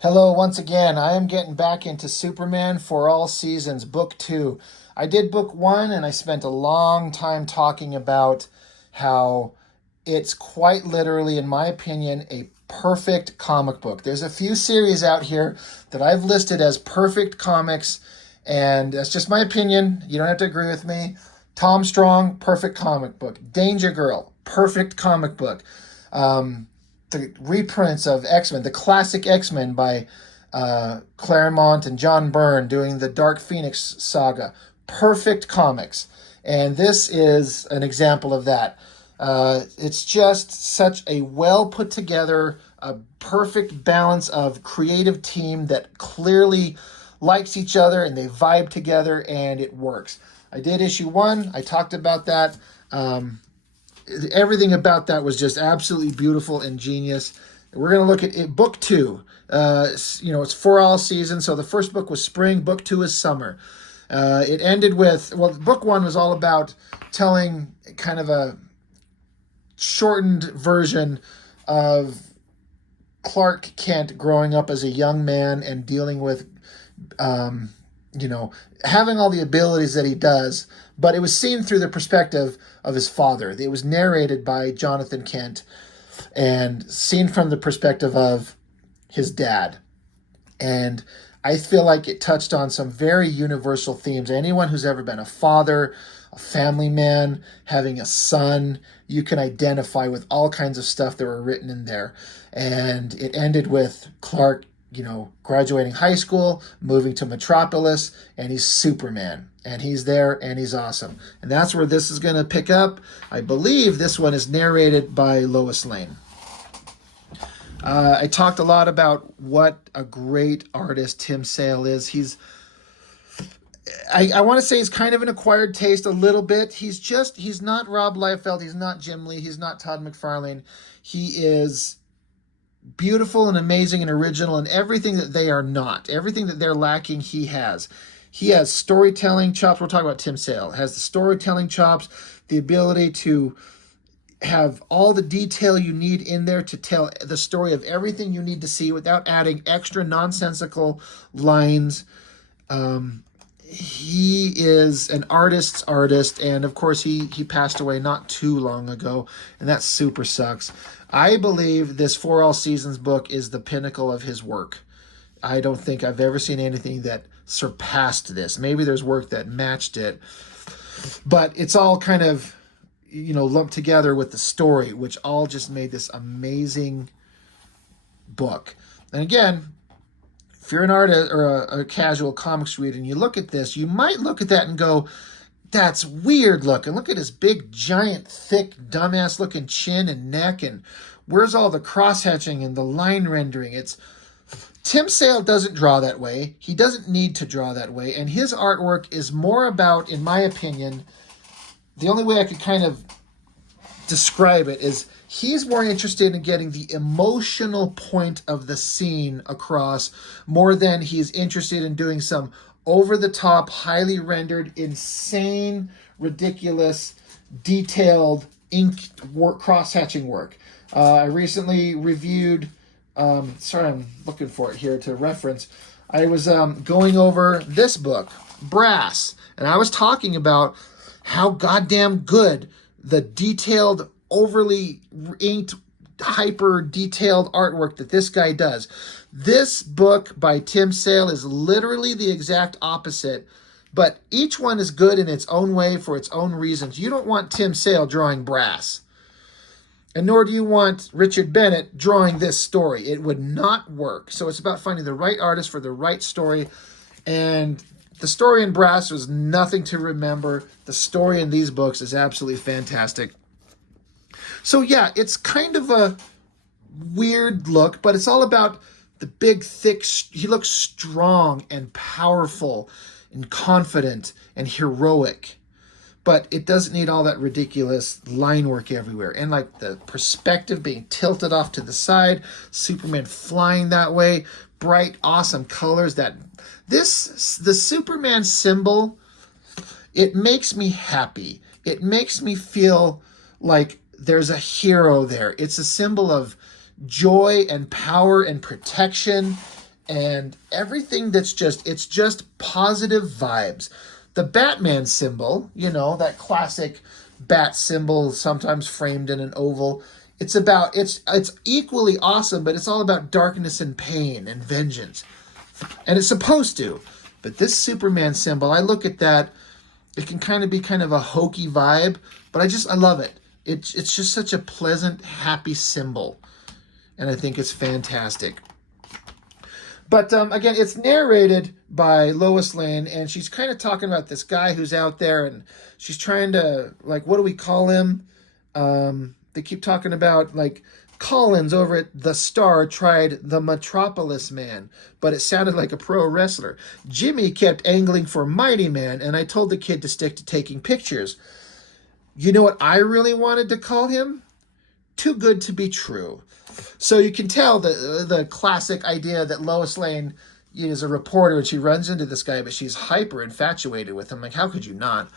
Hello, once again. I am getting back into Superman for All Seasons, Book 2. I did Book 1, and I spent a long time talking about how it's quite literally, in my opinion, a perfect comic book. There's a few series out here that I've listed as perfect comics, and that's just my opinion. You don't have to agree with me. Tom Strong, perfect comic book. Danger Girl, perfect comic book. The reprints of X-Men, the classic X-Men by Claremont and John Byrne doing the Dark Phoenix saga. Perfect comics. And this is an example of that. It's just such a well put together, a perfect balance of creative team that clearly likes each other and they vibe together and it works. I did issue 1. I talked about that. Everything about that was just absolutely beautiful and genius. We're going to look at it, book 2. It's for all seasons. So the first book was spring. Book 2 is summer. It ended with, book 1 was all about telling kind of a shortened version of Clark Kent growing up as a young man and dealing with, having all the abilities that he does, but it was seen through the perspective of his father. It was narrated by Jonathan Kent and seen from the perspective of his dad. And I feel like it touched on some very universal themes. Anyone who's ever been a father, a family man, having a son, you can identify with all kinds of stuff that were written in there. And it ended with Clark, graduating high school, moving to Metropolis, and he's Superman. And he's there, and he's awesome. And that's where this is going to pick up. I believe this one is narrated by Lois Lane. I talked a lot about what a great artist Tim Sale is. I want to say he's kind of an acquired taste a little bit. He's not Rob Liefeld. He's not Jim Lee. He's not Todd McFarlane. He is beautiful and amazing and original and everything that they are not. Everything that they're lacking, he has. He has storytelling chops. We're talking about Tim Sale. Has the storytelling chops, the ability to have all the detail you need in there to tell the story of everything you need to see without adding extra nonsensical lines. He is an artist's artist, and of course he passed away not too long ago, and that super sucks. I believe this For All Seasons book is the pinnacle of his work. I don't think I've ever seen anything that surpassed this. Maybe there's work that matched it, but it's all kind of lumped together with the story, which all just made this amazing book. And again, if you're an artist or a casual comics reader and you look at this, you might look at that and go, that's weird looking. Look at his big, giant, thick, dumbass looking chin and neck, and where's all the cross-hatching and the line rendering? Tim Sale doesn't draw that way. He doesn't need to draw that way, and his artwork is more about, in my opinion, the only way I could kind of describe it is he's more interested in getting the emotional point of the scene across more than he's interested in doing some over-the-top, highly rendered, insane, ridiculous, detailed ink work, cross-hatching work. I recently reviewed, sorry, I'm looking for it here to reference. I was going over this book, Brass, and I was talking about how goddamn good the detailed, overly inked, hyper detailed artwork that this guy does. This book by Tim Sale is literally the exact opposite, but each one is good in its own way for its own reasons. You don't want Tim Sale drawing Brass, and nor do you want Richard Bennett drawing this story. It would not work. So it's about finding the right artist for the right story, and the story in Brass was nothing to remember. The story in these books is absolutely fantastic. So yeah, it's kind of a weird look, but it's all about the big, thick, he looks strong and powerful and confident and heroic. But it doesn't need all that ridiculous line work everywhere. And like the perspective being tilted off to the side, Superman flying that way, bright, awesome colors. The Superman symbol, it makes me happy. It makes me feel like there's a hero there. It's a symbol of joy and power and protection and everything it's just positive vibes. The Batman symbol, that classic bat symbol, sometimes framed in an oval. It's equally awesome, but it's all about darkness and pain and vengeance. And it's supposed to. But this Superman symbol, I look at that, it can kind of be kind of a hokey vibe, but I love it. It's just such a pleasant, happy symbol. And I think it's fantastic. But again, it's narrated by Lois Lane, and she's kind of talking about this guy who's out there, and she's trying to, like, what do we call him? They keep talking about, like, Collins over at The Star tried the Metropolis Man, but it sounded like a pro wrestler. Jimmy kept angling for Mighty Man, and I told the kid to stick to taking pictures. You know what I really wanted to call him? Too Good to Be True. So you can tell the classic idea that Lois Lane is a reporter and she runs into this guy, but she's hyper infatuated with him. Like, how could you not?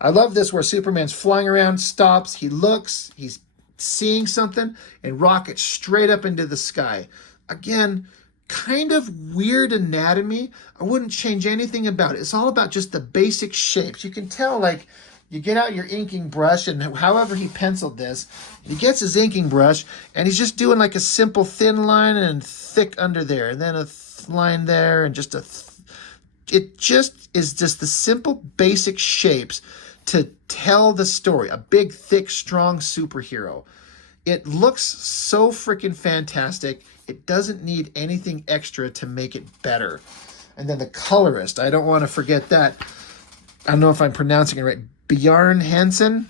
I love this where Superman's flying around, stops, he looks, he's seeing something, and rockets straight up into the sky. Again, kind of weird anatomy. I wouldn't change anything about it. It's all about just the basic shapes. You can tell, like, you get out your inking brush, and however he penciled this, he gets his inking brush, and he's just doing like a simple thin line and thick under there, and then a line there, and just it just is just the simple basic shapes to tell the story. A big, thick, strong superhero. It looks so freaking fantastic. It doesn't need anything extra to make it better. And then the colorist, I don't want to forget that. I don't know if I'm pronouncing it right. Bjarne Hansen.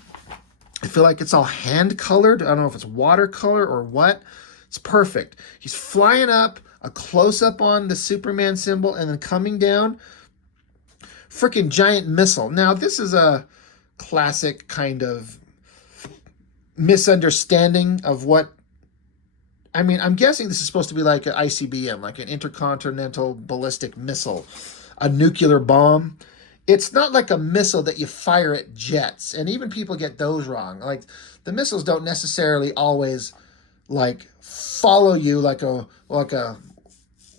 I feel like it's all hand colored. I don't know if it's watercolor or what. It's perfect. He's flying up, a close up on the Superman symbol, and then coming down, freaking giant missile. Now, this is a classic kind of misunderstanding of what, I mean, I'm guessing this is supposed to be like an ICBM, like an intercontinental ballistic missile, a nuclear bomb. It's not like a missile that you fire at jets, and even people get those wrong. Like, the missiles don't necessarily always, like, follow you like a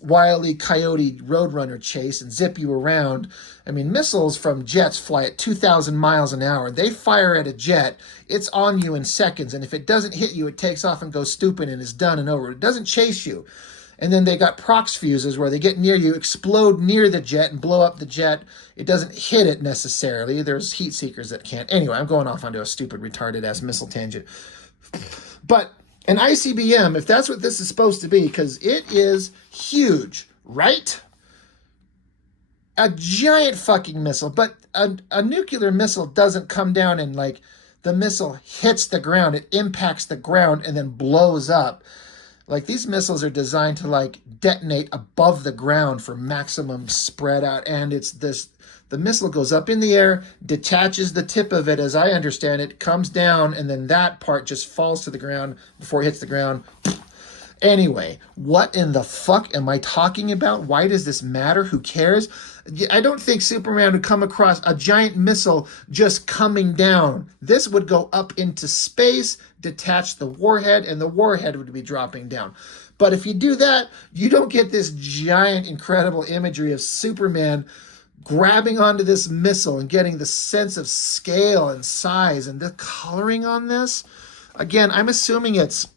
Wile E. Coyote Roadrunner chase and zip you around. I mean, missiles from jets fly at 2,000 miles an hour. They fire at a jet, it's on you in seconds, and if it doesn't hit you, it takes off and goes stupid and is done and over. It doesn't chase you. And then they got prox fuses where they get near you, explode near the jet, and blow up the jet. It doesn't hit it necessarily. There's heat seekers that can't. Anyway, I'm going off onto a stupid, retarded-ass missile tangent. But an ICBM, if that's what this is supposed to be, because it is huge, right? A giant fucking missile. But a nuclear missile doesn't come down and, like, the missile hits the ground. It impacts the ground and then blows up. Like, these missiles are designed to, like, detonate above the ground for maximum spread out. And it's this, the missile goes up in the air, detaches the tip of it, as I understand it, comes down, and then that part just falls to the ground before it hits the ground. Anyway, what in the fuck am I talking about? Why does this matter? Who cares? I don't think Superman would come across a giant missile just coming down. This would go up into space, detach the warhead, and the warhead would be dropping down. But if you do that, you don't get this giant, incredible imagery of Superman grabbing onto this missile and getting the sense of scale and size and the coloring on this. Again, I'm assuming it's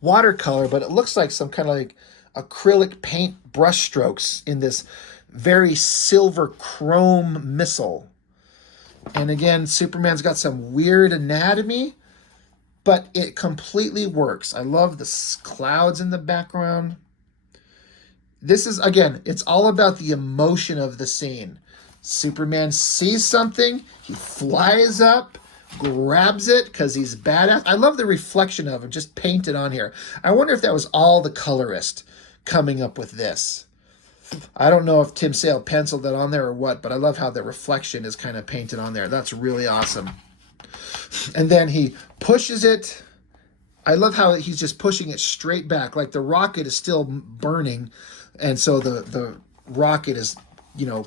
watercolor, but it looks like some kind of like acrylic paint brush strokes in this very silver chrome missile. And again, Superman's got some weird anatomy, but it completely works. I love the clouds in the background. This is, again, it's all about the emotion of the scene. Superman sees something, he flies up, grabs it because he's badass. I love the reflection of him just painted on here. I wonder if that was all the colorist coming up with this. I don't know if Tim Sale penciled that on there or what, but I love how the reflection is kind of painted on there. That's really awesome. And then he pushes it. I love how he's just pushing it straight back. Like the rocket is still burning. And so the rocket is,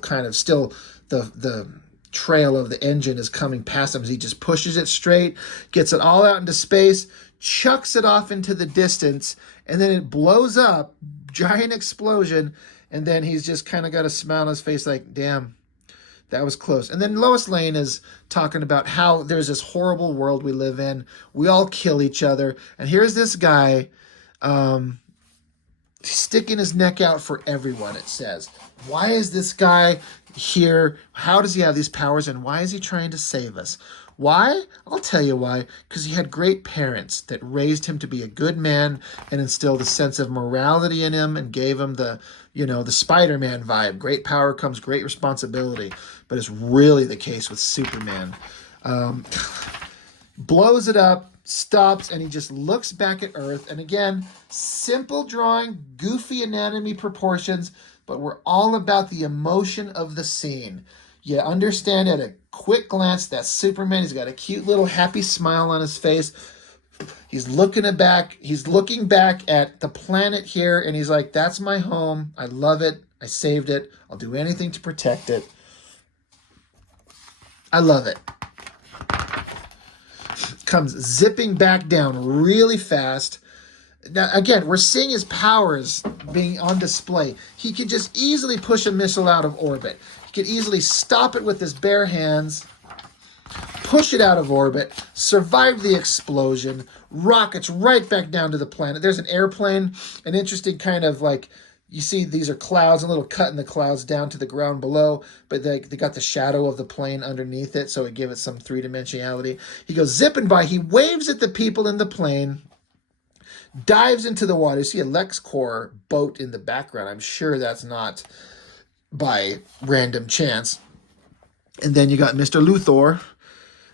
kind of still the trail of the engine is coming past him. He just pushes it straight, gets it all out into space, chucks it off into the distance, and then it blows up giant explosion, and then he's just kind of got a smile on his face like, damn, that was close. And then Lois Lane is talking about how there's this horrible world we live in. We all kill each other. And here's this guy um, sticking his neck out for everyone, it says. Why is this guy here? How does he have these powers? And why is he trying to save us? Why? I'll tell you why. Because he had great parents that raised him to be a good man and instilled a sense of morality in him and gave him the, the Spider-Man vibe. Great power comes great responsibility. But it's really the case with Superman. Blows it up, stops, and he just looks back at Earth. And again, simple drawing, goofy anatomy proportions, but we're all about the emotion of the scene. You understand at a quick glance that Superman, he's got a cute little happy smile on his face. He's looking back at the planet here, and he's like, that's my home. I love it. I saved it. I'll do anything to protect it. I love it. Comes zipping back down really fast. Now, again, we're seeing his powers being on display. He could just easily push a missile out of orbit. He could easily stop it with his bare hands, push it out of orbit, survive the explosion, rockets right back down to the planet. There's an airplane, an interesting kind of like, you see these are clouds, a little cut in the clouds down to the ground below, but they got the shadow of the plane underneath it, so it gave it some three-dimensionality. He goes zipping by. He waves at the people in the plane, dives into the water. You see a LexCorp boat in the background. I'm sure that's not by random chance. And then you got Mr. Luthor,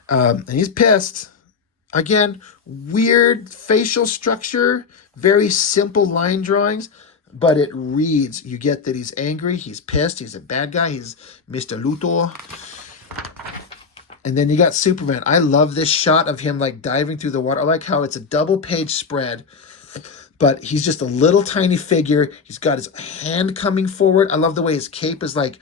and he's pissed. Again, weird facial structure, very simple line drawings, but it reads. You get that he's angry, he's pissed, he's a bad guy, he's Mr. Luthor. And then you got Superman. I love this shot of him like diving through the water. I like how it's a double page spread, but he's just a little tiny figure. He's got his hand coming forward. I love the way his cape is like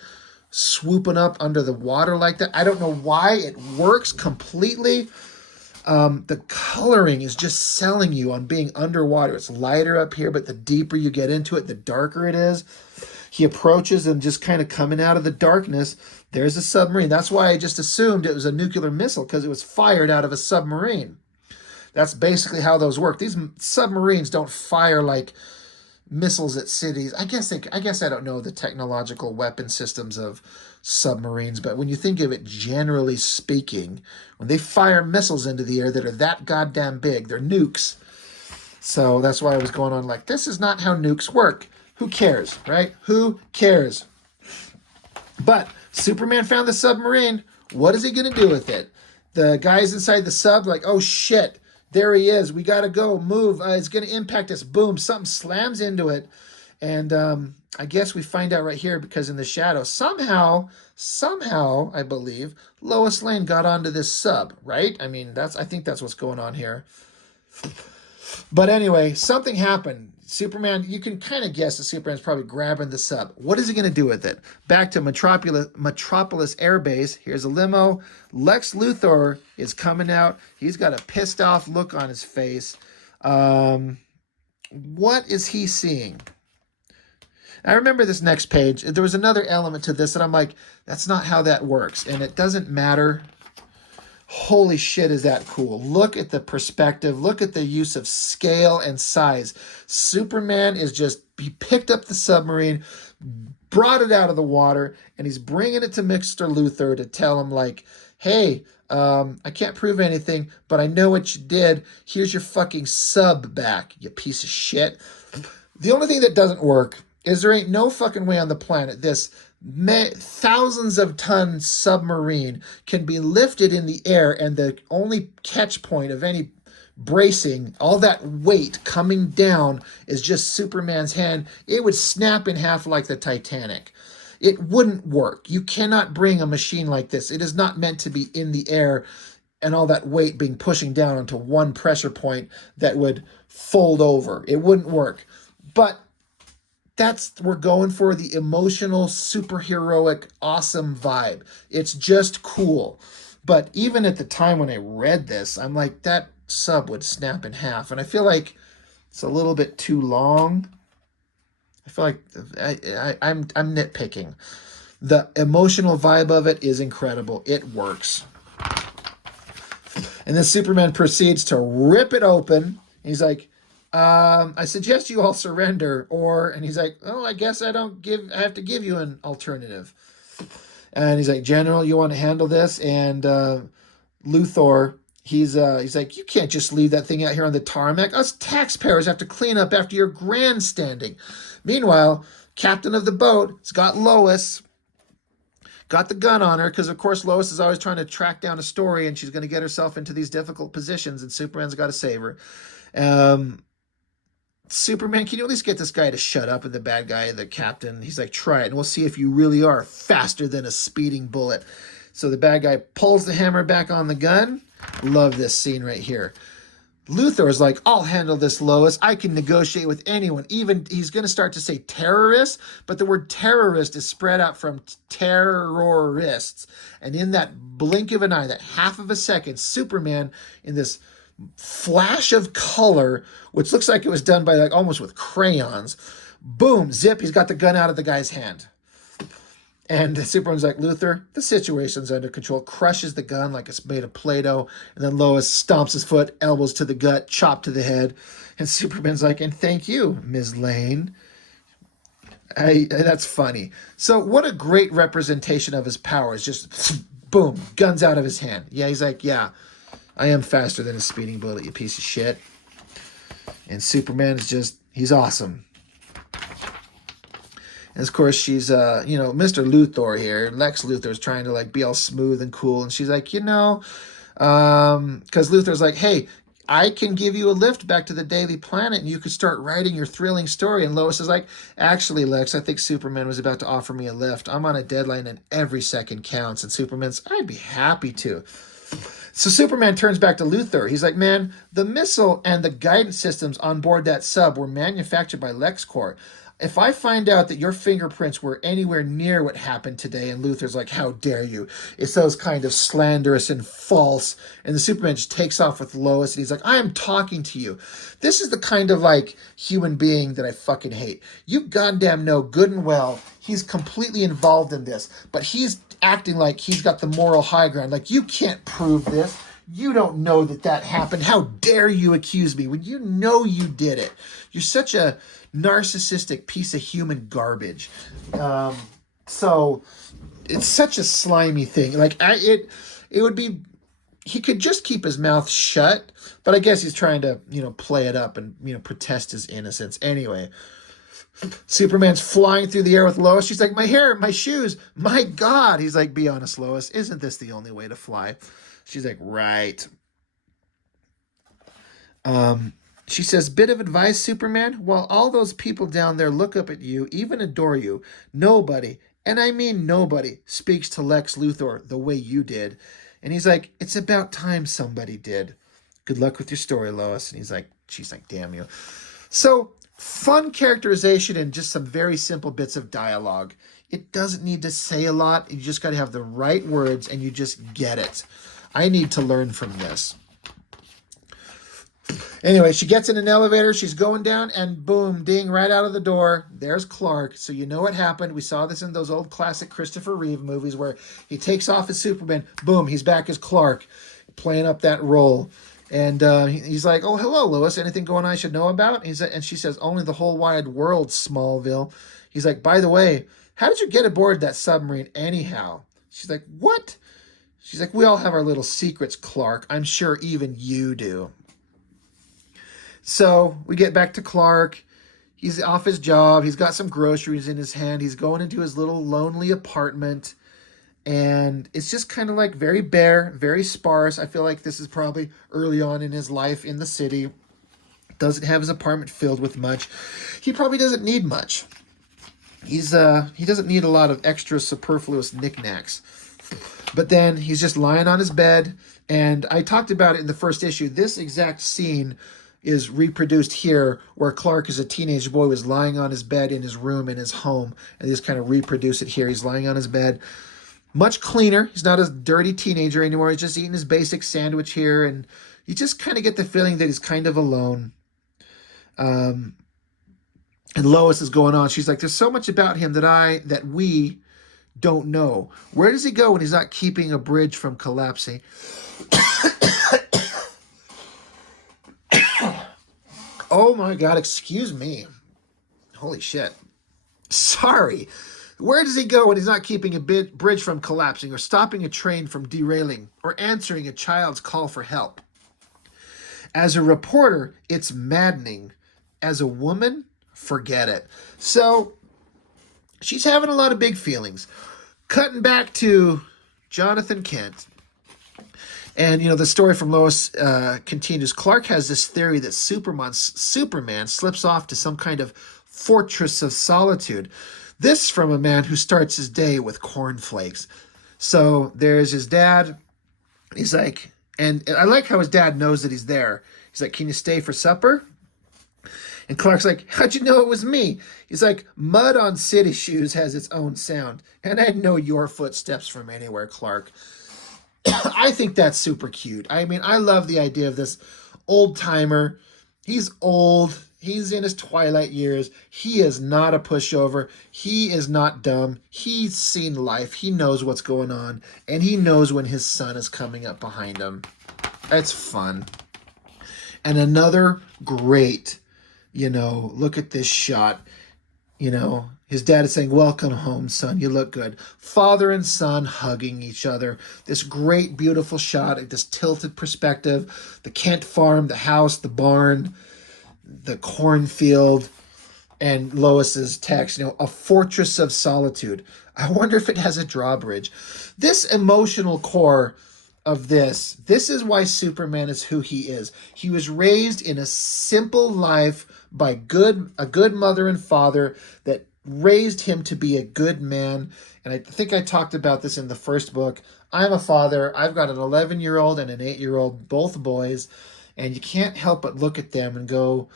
swooping up under the water like that. I don't know why it works completely. The coloring is just selling you on being underwater. It's lighter up here, but the deeper you get into it, the darker it is. He approaches and just kind of coming out of the darkness, there's a submarine. That's why I just assumed it was a nuclear missile, because it was fired out of a submarine. That's basically how those work. These submarines don't fire like missiles at cities. I guess I don't know the technological weapon systems of submarines, but when you think of it generally speaking, when they fire missiles into the air that are that goddamn big, they're nukes. So that's why I was going on like, this is not how nukes work. Who cares, right? Who cares? But Superman found the submarine. What is he going to do with it? The guys inside the sub like, oh shit, there he is. We got to go, move. It's going to impact us. Boom, something slams into it. And I guess we find out right here, because in the shadow, somehow, I believe, Lois Lane got onto this sub, right? I mean, I think that's what's going on here. But anyway, something happened. Superman, you can kind of guess that Superman's probably grabbing the sub. What is he going to do with it? Back to Metropolis Air Base. Here's a limo. Lex Luthor is coming out. He's got a pissed off look on his face. What is he seeing? I remember this next page. There was another element to this, and I'm like, that's not how that works. And it doesn't matter. Holy shit, is that cool. Look at the perspective. Look at the use of scale and size. Superman he picked up the submarine, brought it out of the water, and he's bringing it to Mr. Luthor to tell him like, hey, I can't prove anything, but I know what you did. Here's your fucking sub back, you piece of shit. The only thing that doesn't work is there ain't no fucking way on the planet this thousands of ton submarine can be lifted in the air, and the only catch point of any bracing, all that weight coming down, is just Superman's hand. It would snap in half like the Titanic. It wouldn't work. You cannot bring a machine like this. It is not meant to be in the air and all that weight being pushing down onto one pressure point that would fold over. It wouldn't work. But we're going for the emotional, superheroic, awesome vibe. It's just cool. But even at the time when I read this, I'm like, that sub would snap in half. And I feel like it's a little bit too long. I feel like I'm nitpicking. The emotional vibe of it is incredible. It works. And then Superman proceeds to rip it open. He's like, I suggest you all surrender, or, and he's like, oh, I guess I have to give you an alternative. And he's like, General, you want to handle this? And Luthor, he's like, you can't just leave that thing out here on the tarmac. Us taxpayers have to clean up after your grandstanding. Meanwhile, captain of the boat has got Lois, got the gun on her, because of course Lois is always trying to track down a story, and she's going to get herself into these difficult positions, and Superman's got to save her. Superman, can you at least get this guy to shut up? And the bad guy, the captain, he's like, try it, and we'll see if you really are faster than a speeding bullet. So the bad guy pulls the hammer back on the gun. Love this scene right here. Luthor is like, I'll handle this, Lois. I can negotiate with anyone. Even he's going to start to say terrorist, but the word terrorist is spread out from terrorists. And in that blink of an eye, that half of a second, Superman, in this flash of color, which looks like it was done by like almost with crayons, boom, zip, he's got the gun out of the guy's hand. And Superman's like, Luthor, the situation's under control. Crushes the gun like it's made of Play-Doh. And then Lois stomps his foot, elbows to the gut, chop to the head. And Superman's like, and thank you, Ms. Lane. That's funny. So what a great representation of his powers. Just boom, guns out of his hand. Yeah, he's like, yeah, I am faster than a speeding bullet, you piece of shit. And Superman is just, he's awesome. And of course, she's, Mr. Luthor here. Lex Luthor is trying to like be all smooth and cool. And she's like, because Luthor's like, hey, I can give you a lift back to the Daily Planet and you could start writing your thrilling story. And Lois is like, actually, Lex, I think Superman was about to offer me a lift. I'm on a deadline and every second counts. And Superman's, I'd be happy to. So Superman turns back to Luthor. He's like, man, the missile and the guidance systems on board that sub were manufactured by LexCorp. If I find out that your fingerprints were anywhere near what happened today, and Luthor's like, how dare you? It's those kind of slanderous and false. And the Superman just takes off with Lois, and he's like, I am talking to you. This is the kind of like human being that I fucking hate. You goddamn know good and well he's completely involved in this, but he's acting like he's got the moral high ground. Like, you can't prove this. You don't know that happened. How dare you accuse me when you know you did it? You're such a narcissistic piece of human garbage. So it's such a slimy thing. Like it would be, he could just keep his mouth shut, but I guess he's trying to, play it up and, protest his innocence. Anyway, Superman's flying through the air with Lois. She's like, my hair, my shoes, my God. He's like, be honest, Lois, isn't this the only way to fly? She's like, right. She says, bit of advice, Superman. While all those people down there look up at you, even adore you, nobody, and I mean nobody, speaks to Lex Luthor the way you did. And he's like, it's about time somebody did. Good luck with your story, Lois. And she's like, damn you. So fun characterization and just some very simple bits of dialogue. It doesn't need to say a lot. You just got to have the right words and you just get it. I need to learn from this. Anyway, she gets in an elevator. She's going down and boom, ding, right out of the door. There's Clark. So you know what happened. We saw this in those old classic Christopher Reeve movies where he takes off as Superman. Boom, he's back as Clark, playing up that role. And he's like, oh, hello, Lois. Anything going on I should know about? And she says, only the whole wide world, Smallville. He's like, by the way, how did you get aboard that submarine anyhow? She's like, what? She's like, we all have our little secrets, Clark. I'm sure even you do. So we get back to Clark. He's off his job. He's got some groceries in his hand. He's going into his little lonely apartment. And it's just kind of like very bare, very sparse. I feel like this is probably early on in his life in the city. Doesn't have his apartment filled with much. He probably doesn't need much. He doesn't need a lot of extra superfluous knickknacks. But then he's just lying on his bed. And I talked about it in the first issue. This exact scene is reproduced here where Clark as a teenage boy was lying on his bed in his room in his home. And they just kind of reproduce it here. He's lying on his bed. Much cleaner. He's not a dirty teenager anymore. He's just eating his basic sandwich here. And you just kind of get the feeling that he's kind of alone. And Lois is going on. She's like, there's so much about him that we don't know. Where does he go when he's not keeping a bridge from collapsing? Oh my God, excuse me. Holy shit. Sorry. Where does he go when he's not keeping a bridge from collapsing, or stopping a train from derailing, or answering a child's call for help? As a reporter, it's maddening. As a woman, forget it. So she's having a lot of big feelings. Cutting back to Jonathan Kent. And, the story from Lois continues. Clark has this theory that Superman slips off to some kind of fortress of solitude. This from a man who starts his day with cornflakes. So there's his dad. He's like, and I like how his dad knows that he's there. He's like, can you stay for supper? And Clark's like, how'd you know it was me? He's like, mud on city shoes has its own sound. And I know your footsteps from anywhere, Clark. I think that's super cute. I mean, I love the idea of this old timer. He's old. He's in his twilight years. He is not a pushover. He is not dumb. He's seen life. He knows what's going on. And he knows when his son is coming up behind him. It's fun. And another great, look at this shot. His dad is saying, welcome home, son. You look good. Father and son hugging each other. This great, beautiful shot, this tilted perspective. The Kent farm, the house, the barn, the cornfield, and Lois's text, a fortress of solitude. I wonder if it has a drawbridge. This emotional core of this is why Superman is who he is. He was raised in a simple life by a good mother and father that raised him to be a good man. And I think I talked about this in the first book. I'm a father. I've got an 11-year-old and an 8-year-old, both boys. And you can't help but look at them and go,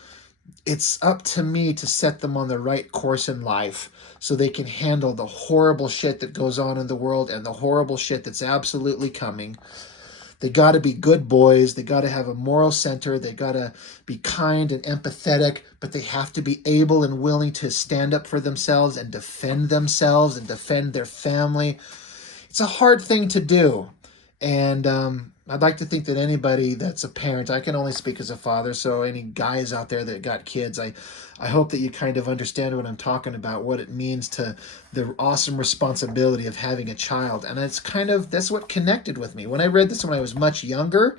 it's up to me to set them on the right course in life so they can handle the horrible shit that goes on in the world and the horrible shit that's absolutely coming. They got to be good boys. They got to have a moral center. They got to be kind and empathetic, but they have to be able and willing to stand up for themselves and defend their family. It's a hard thing to do. And I'd like to think that anybody that's a parent, I can only speak as a father, so any guys out there that got kids, I hope that you kind of understand what I'm talking about, what it means to the awesome responsibility of having a child. And that's what connected with me. When I read this when I was much younger,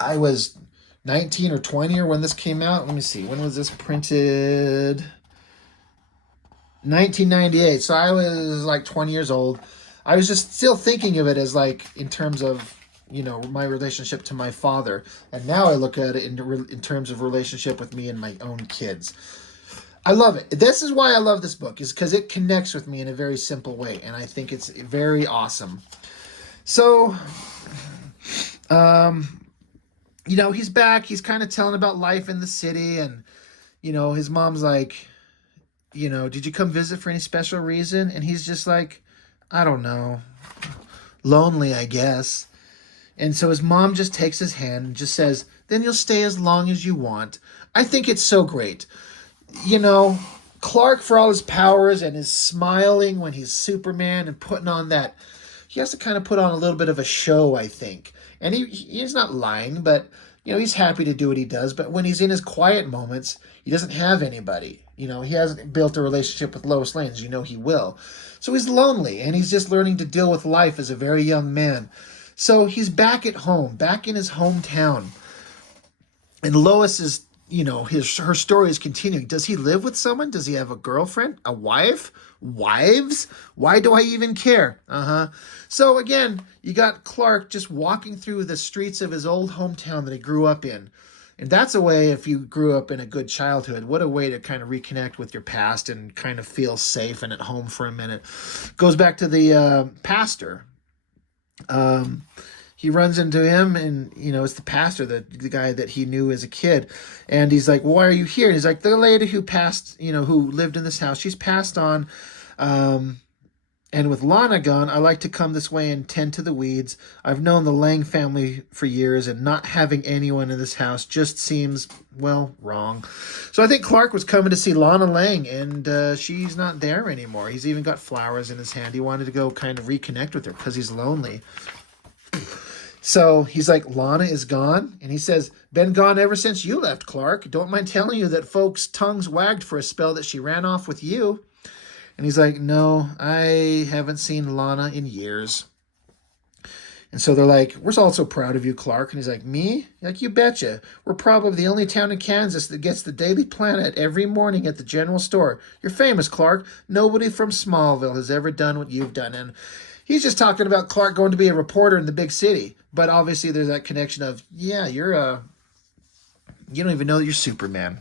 I was 19 or 20 or when this came out. Let me see, when was this printed? 1998, so I was like 20 years old. I was just still thinking of it as like in terms of, my relationship to my father. And now I look at it in terms of relationship with me and my own kids. I love it. This is why I love this book, is because it connects with me in a very simple way. And I think it's very awesome. So, he's back. He's kind of telling about life in the city. And, his mom's like, did you come visit for any special reason? And he's just like, I don't know. Lonely, I guess. And so his mom just takes his hand and just says, then you'll stay as long as you want. I think it's so great. Clark, for all his powers and his smiling when he's Superman and putting on that, he has to kind of put on a little bit of a show, I think. And he's not lying, but, he's happy to do what he does. But when he's in his quiet moments, he doesn't have anybody. He hasn't built a relationship with Lois Lane, as he will. So he's lonely, and he's just learning to deal with life as a very young man. So he's back at home, back in his hometown. And Lois is, her story is continuing. Does he live with someone? Does he have a girlfriend? A wife? Wives? Why do I even care? So again, you got Clark just walking through the streets of his old hometown that he grew up in. And that's a way, if you grew up in a good childhood, what a way to kind of reconnect with your past and kind of feel safe and at home for a minute. Goes back to the pastor. He runs into him, and it's the pastor, the guy that he knew as a kid, and he's like, why are you here? And he's like, the lady who passed, who lived in this house, she's passed on, and And with Lana gone, I like to come this way and tend to the weeds. I've known the Lang family for years, and not having anyone in this house just seems, well, wrong. So I think Clark was coming to see Lana Lang, and she's not there anymore. He's even got flowers in his hand. He wanted to go kind of reconnect with her because he's lonely. So he's like, Lana is gone? And he says, been gone ever since you left, Clark. Don't mind telling you that folks' tongues wagged for a spell that she ran off with you. And he's like, no, I haven't seen Lana in years. And so they're like, we're all so proud of you, Clark. And he's like, me? Like, you betcha. We're probably the only town in Kansas that gets the Daily Planet every morning at the general store. You're famous, Clark. Nobody from Smallville has ever done what you've done. And he's just talking about Clark going to be a reporter in the big city. But obviously there's that connection of, yeah, you don't even know that you're Superman.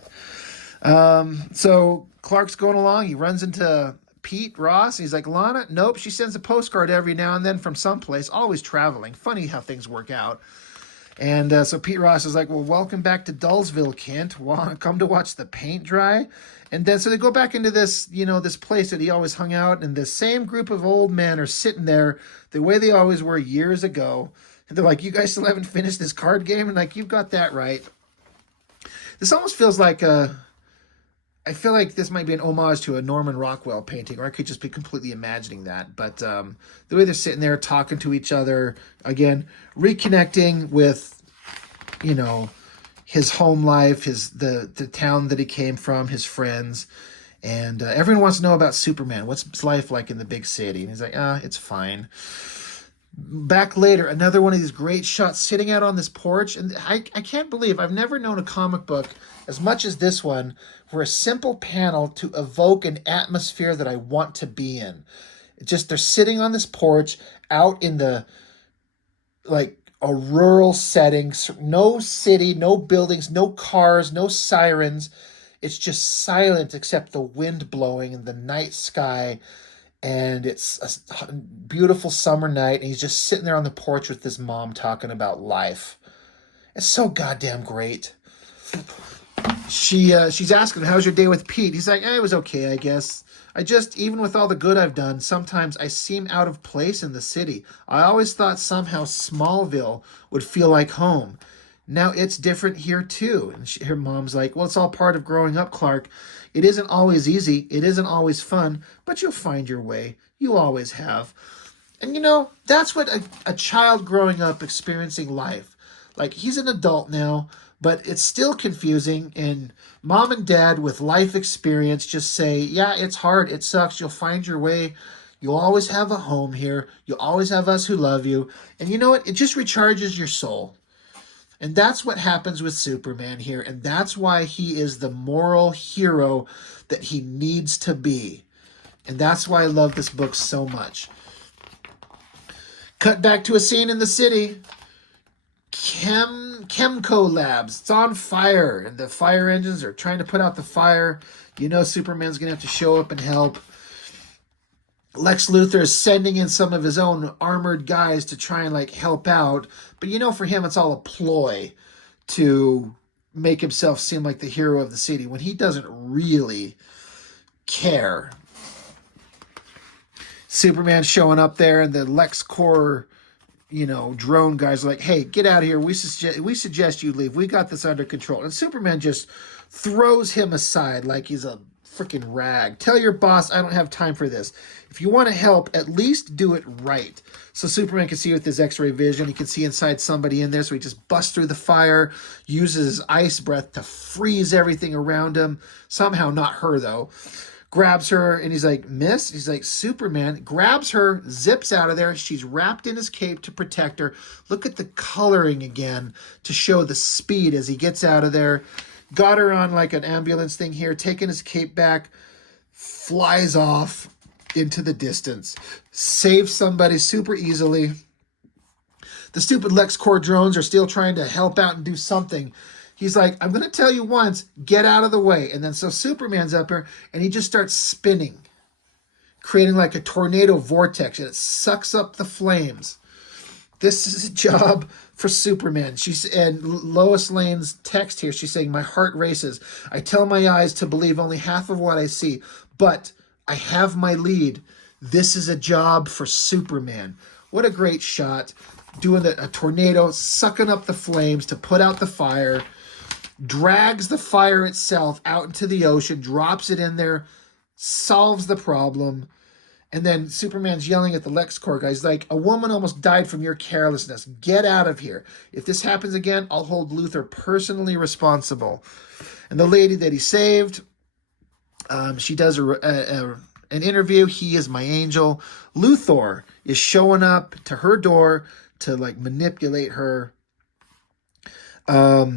So Clark's going along. He runs into Pete Ross. He's like, Lana? Nope. She sends a postcard every now and then from someplace, always traveling. Funny how things work out. And so Pete Ross is like, well, welcome back to Dullsville, Kent. Come to watch the paint dry. And then so they go back into this, this place that he always hung out. And the same group of old men are sitting there the way they always were years ago. And they're like, you guys still haven't finished this card game? And like, you've got that right. This almost feels like I feel like this might be an homage to a Norman Rockwell painting, or I could just be completely imagining that. But the way they're sitting there talking to each other, again, reconnecting with, his home life, the town that he came from, his friends. And everyone wants to know about Superman. What's life like in the big city? And he's like, it's fine. Back later, another one of these great shots sitting out on this porch. And I can't believe I've never known a comic book as much as this one for a simple panel to evoke an atmosphere that I want to be in. They're sitting on this porch out in a rural setting, no city, no buildings, no cars, no sirens. It's just silent except the wind blowing and the night sky. And it's a beautiful summer night, and he's just sitting there on the porch with his mom talking about life. It's so goddamn great. She's asking him, how's your day with Pete? He's like, it was okay, I guess. Even with all the good I've done, sometimes I seem out of place in the city. I always thought somehow Smallville would feel like home. Now it's different here too. And her mom's like, well, it's all part of growing up, Clark. It isn't always easy. It isn't always fun, but you'll find your way. You always have. And that's what a child growing up experiencing life. Like, he's an adult now, but it's still confusing. And mom and dad with life experience just say, yeah, it's hard. It sucks. You'll find your way. You'll always have a home here. You'll always have us who love you. And you know what? It just recharges your soul. And that's what happens with Superman here. And that's why he is the moral hero that he needs to be. And that's why I love this book so much. Cut back to a scene in the city. Chemco Labs. It's on fire. And the fire engines are trying to put out the fire. Superman's going to have to show up and help. Lex Luthor is sending in some of his own armored guys to try and help out. But for him, it's all a ploy to make himself seem like the hero of the city when he doesn't really care. Superman showing up there, and the LexCorp, drone guys are like, hey, get out of here. We suggest you leave. We got this under control. And Superman just throws him aside like he's a freaking rag. Tell your boss I don't have time for this. If you want to help, at least do it right. So Superman can see with his x-ray vision. He can see inside somebody in there. So he just busts through the fire, uses his ice breath to freeze everything around him. Somehow not her, though. Grabs her, and he's like, miss? He's like, Superman. Grabs her, zips out of there. She's wrapped in his cape to protect her. Look at the coloring again to show the speed as he gets out of there. Got her on like an ambulance thing here, taking his cape back, flies off into the distance, saves somebody super easily. The stupid LexCorp drones are still trying to help out and do something. He's like, I'm going to tell you once, get out of the way. And then so Superman's up here, and he just starts spinning, creating like a tornado vortex, and it sucks up the flames. This is a job for Superman. And Lois Lane's text here, she's saying, my heart races. I tell my eyes to believe only half of what I see, but I have my lead. This is a job for Superman. What a great shot. Doing a tornado, sucking up the flames to put out the fire, drags the fire itself out into the ocean, drops it in there, solves the problem. And then Superman's yelling at the LexCorp guys like, a woman almost died from your carelessness. Get out of here. If this happens again, I'll hold Luthor personally responsible. And the lady that he saved, she does an interview. He is my angel. Luthor is showing up to her door to like manipulate her.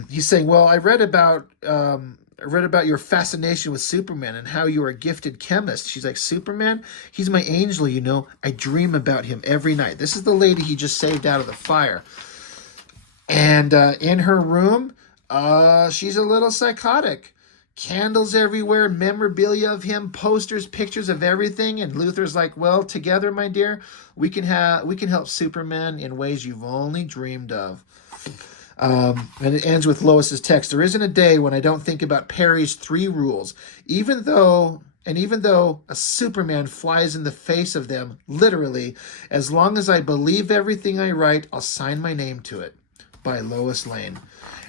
He's saying, well, I read about your fascination with Superman and how you are a gifted chemist. She's like, Superman? He's my angel, you know. I dream about him every night. This is the lady he just saved out of the fire. And in her room, she's a little psychotic. Candles everywhere, memorabilia of him, posters, pictures of everything. And Luthor's like, well, together, my dear, we can help Superman in ways you've only dreamed of. And it ends with Lois's text. There isn't a day when I don't think about Perry's 3 rules, even though a Superman flies in the face of them, literally, as long as I believe everything I write, I'll sign my name to it. By Lois Lane.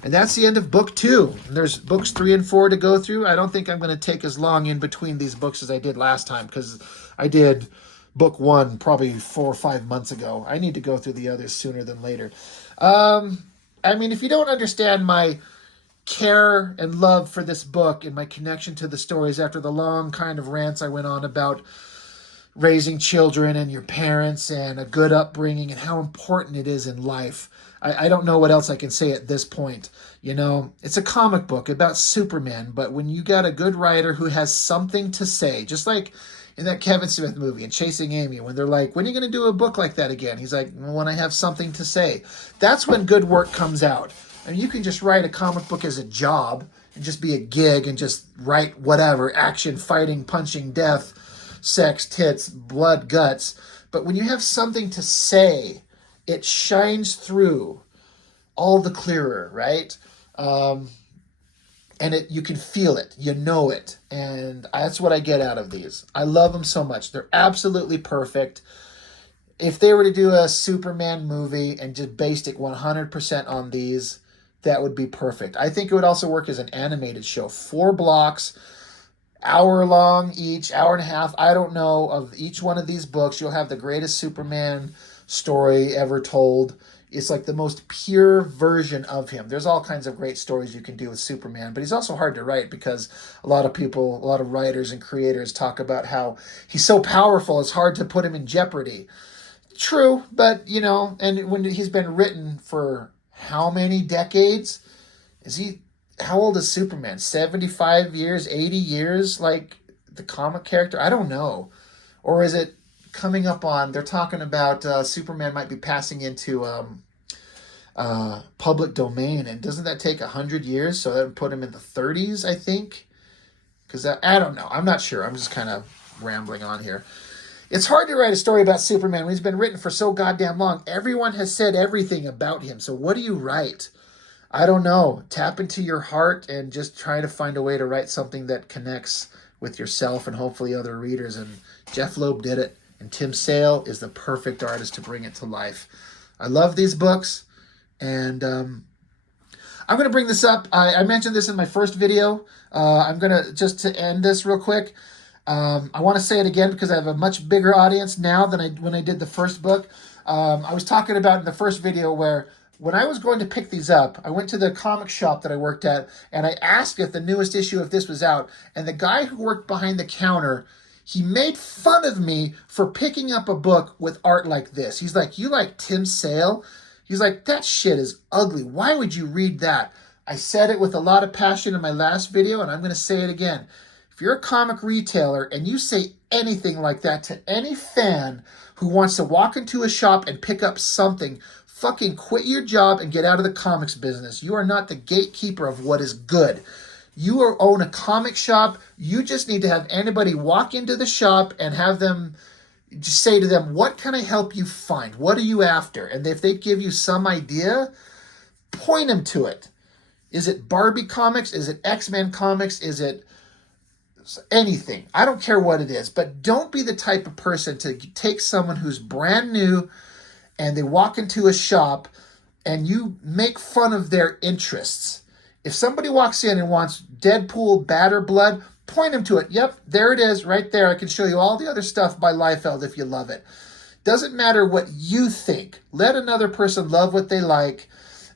And that's the end of book 2. There's books 3 and 4 to go through. I don't think I'm going to take as long in between these books as I did last time, because I did book 1 probably 4 or 5 months ago. I need to go through the others sooner than later. I mean, if you don't understand my care and love for this book and my connection to the stories after the long kind of rants I went on about raising children and your parents and a good upbringing and how important it is in life, I don't know what else I can say at this point. You know, it's a comic book about Superman, but when you got a good writer who has something to say, just like in that Kevin Smith movie and Chasing Amy, when they're like, when are you going to do a book like that again? He's like, well, when I have something to say. That's when good work comes out. I mean, you can just write a comic book as a job and just be a gig and just write whatever, action, fighting, punching, death, sex, tits, blood, guts. But when you have something to say, it shines through all the clearer, right? And you can feel it, you know it. And that's what I get out of these. I love them so much. They're absolutely perfect. If they were to do a Superman movie and just based it 100% on these, that would be perfect. I think it would also work as an animated show. 4 blocks, hour long each, hour and a half. I don't know. Of each one of these books, you'll have the greatest Superman story ever told. It's like the most pure version of him. There's all kinds of great stories you can do with Superman, but he's also hard to write because a lot of writers and creators talk about how he's so powerful, it's hard to put him in jeopardy. True, but, you know, and when he's been written for how many decades? How old is Superman? 75 years, 80 years, like the comic character? I don't know. Or is it coming up on, they're talking about Superman might be passing into public domain, and doesn't that take 100 years? So that would put him in the 30s, I think. Because I don't know. I'm not sure. I'm just kind of rambling on here. It's hard to write a story about Superman when he's been written for so goddamn long. Everyone has said everything about him. So what do you write? I don't know. Tap into your heart and just try to find a way to write something that connects with yourself and hopefully other readers. And Jeff Loeb did it. And Tim Sale is the perfect artist to bring it to life. I love these books. And I'm going to bring this up. I mentioned this in my first video. I'm going to, just to end this real quick, I want to say it again because I have a much bigger audience now than when I did the first book. I was talking about in the first video where when I was going to pick these up, I went to the comic shop that I worked at, and I asked if the newest issue of this was out. And the guy who worked behind the counter, he made fun of me for picking up a book with art like this. He's like, you like Tim Sale? He's like, that shit is ugly. Why would you read that? I said it with a lot of passion in my last video, and I'm going to say it again. If you're a comic retailer and you say anything like that to any fan who wants to walk into a shop and pick up something, fucking quit your job and get out of the comics business. You are not the gatekeeper of what is good. You own a comic shop. You just need to have anybody walk into the shop and have them just say to them, what can I help you find? What are you after? And if they give you some idea, point them to it. Is it Barbie comics? Is it X-Men comics? Is it anything. I don't care what it is, but don't be the type of person to take someone who's brand new and they walk into a shop and you make fun of their interests. If somebody walks in and wants Deadpool batter blood, point them to it. Yep, there it is right there. I can show you all the other stuff by Liefeld if you love it. Doesn't matter what you think. Let another person love what they like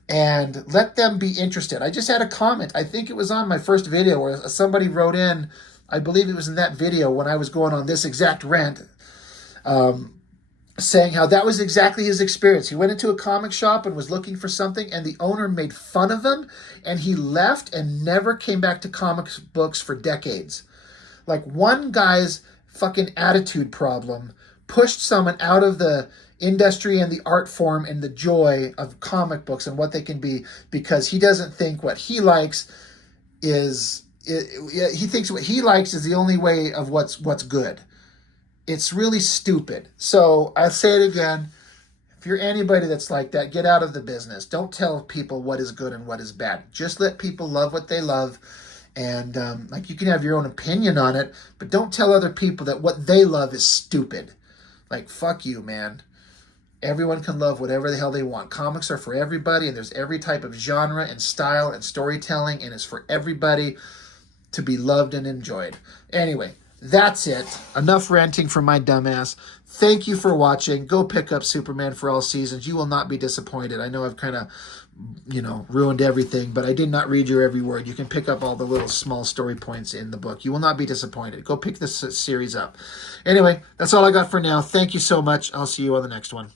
and let them be interested. I just had a comment. I think it was on my first video where somebody wrote in, I believe it was in that video when I was going on this exact rant, saying how that was exactly his experience. He went into a comic shop and was looking for something, and the owner made fun of him, and he left and never came back to comic books for decades. Like, one guy's fucking attitude problem pushed someone out of the industry and the art form and the joy of comic books and what they can be, because he doesn't think what he likes is, he thinks what he likes is the only way of what's good. It's really stupid. So I say it again. If you're anybody that's like that, get out of the business. Don't tell people what is good and what is bad. Just let people love what they love. And like, you can have your own opinion on it, but don't tell other people that what they love is stupid. Like, fuck you, man. Everyone can love whatever the hell they want. Comics are for everybody, and there's every type of genre and style and storytelling, and it's for everybody to be loved and enjoyed. Anyway, that's it. Enough ranting from my dumbass. Thank you for watching. Go pick up Superman for All Seasons. You will not be disappointed. I know I've kind of, ruined everything, but I did not read your every word. You can pick up all the little small story points in the book. You will not be disappointed. Go pick this series up. Anyway, that's all I got for now. Thank you so much. I'll see you on the next one.